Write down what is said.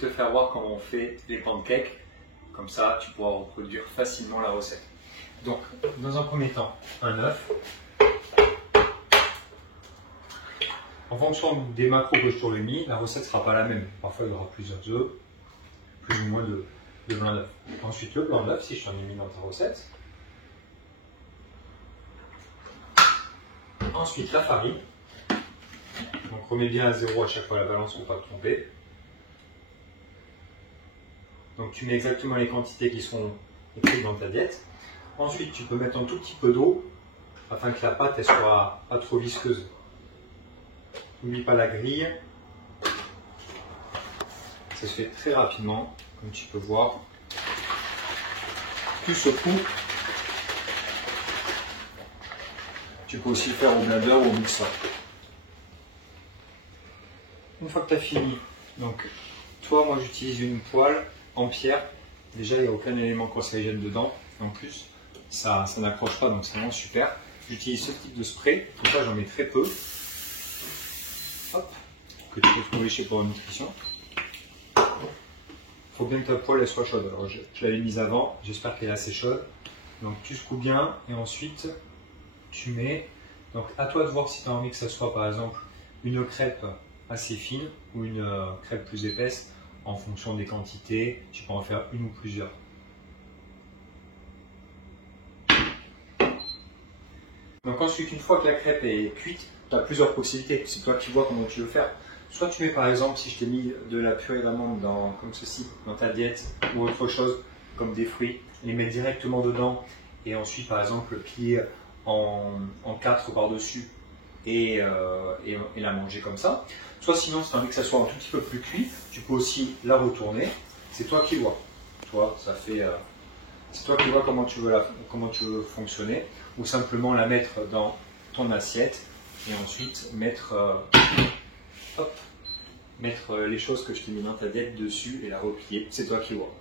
te faire voir comment on fait les pancakes. Comme ça, tu pourras reproduire facilement la recette. Donc, dans un premier temps, un œuf. En fonction des macros que je t'aurais mis, la recette ne sera pas la même. Parfois, il y aura plusieurs œufs, plus ou moins de blanc d'œuf. Ensuite, le blanc d'œuf, si je t'en ai mis dans ta recette. Ensuite, la farine. Donc, remets bien à 0 à chaque fois la balance pour ne pas te tromper. Donc, tu mets exactement les quantités qui sont écrites dans ta diète. Ensuite, tu peux mettre un tout petit peu d'eau afin que la pâte ne soit pas trop visqueuse. N'oublie pas la grille. Ça se fait très rapidement, comme tu peux voir. Tu secoues. Tu peux aussi le faire au blender ou au mixeur. Une fois que tu as fini, donc toi, moi j'utilise une poêle en pierre. Déjà, il n'y a aucun élément cancérigène dedans. En plus, ça n'accroche pas, donc c'est vraiment super. J'utilise ce type de spray. Pour ça, j'en mets très peu. Hop, que tu peux trouver chez Pour Nutrition. Il faut bien que ta poêle elle soit chaude. Alors, je l'avais mise avant, j'espère qu'elle est assez chaude. Donc tu secoues bien et ensuite tu mets. Donc à toi de voir si tu as envie que ça soit par exemple une crêpe assez fine ou une crêpe plus épaisse en fonction des quantités. Tu peux en faire une ou plusieurs. Donc ensuite, une fois que la crêpe est cuite, tu as plusieurs possibilités. C'est toi qui vois comment tu veux faire. Soit tu mets par exemple, si je t'ai mis de la purée d'amande comme ceci dans ta diète ou autre chose comme des fruits, les mettre directement dedans et ensuite par exemple plier en 4 par-dessus et la manger comme ça. Soit sinon, si tu as envie que ça soit un tout petit peu plus cuit, tu peux aussi la retourner. C'est toi qui vois. Toi, ça fait... c'est toi qui vois comment tu veux fonctionner, ou simplement la mettre dans ton assiette et ensuite mettre les choses que je t'ai mis dans ta diète dessus et la replier. C'est toi qui vois.